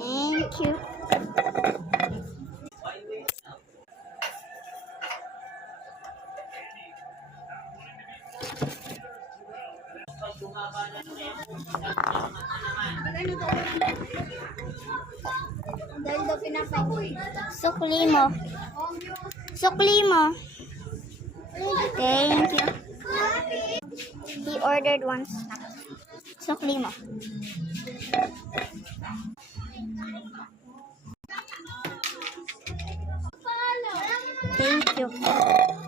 Thank you. Sukli mo. Sukli mo. Thank you. He ordered one snack. Sukli mo. Thank you.